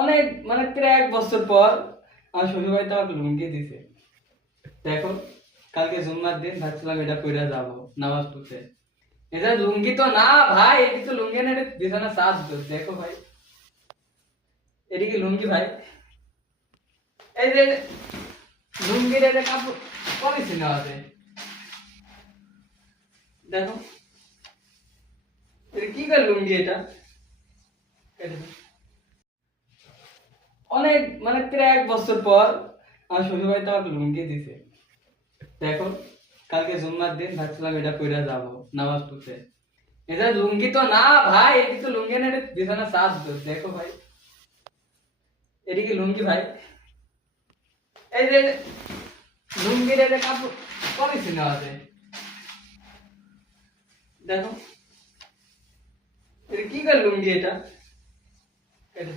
অনেক মানে প্রায় 1 বছর পর আমার শ্বশুর বাড়িতে আমাকে লুঙ্গি দিছে। দেখো, কালকে জুম্মার দিন ভাবছিলাম এটা পইরা যাবো নামাজ পড়তে। এটা লুঙ্গি তো না ভাই, এটি তো লুঙ্গি না, এটা বিছানা সাজ। দেখো ভাই, এটি কি লুঙ্গি ভাই? এই যে লুঙ্গির এই যে কাপড় পরেছি না আছে, দেখো এটা কি করে লুঙ্গি এটা? এটা অনেক মানে প্রায় 1 বছর পর আমার শ্বশুর বাড়িতে আমাকে লুঙ্গি দিছে। দেখো, কালকে জুম্মার দিন ভাবছিলাম এটা পইরা যাবো নামাজ পড়তে। এটা লুঙ্গি তো না ভাই, এটি তো লুঙ্গি না, এটা বিছানা সাজ। দেখো ভাই, এটি কি লুঙ্গি ভাই? এই যে লুঙ্গির এই যে কাপড় পরেছি না আছে, দেখো এটা কি করে লুঙ্গি এটা? এটা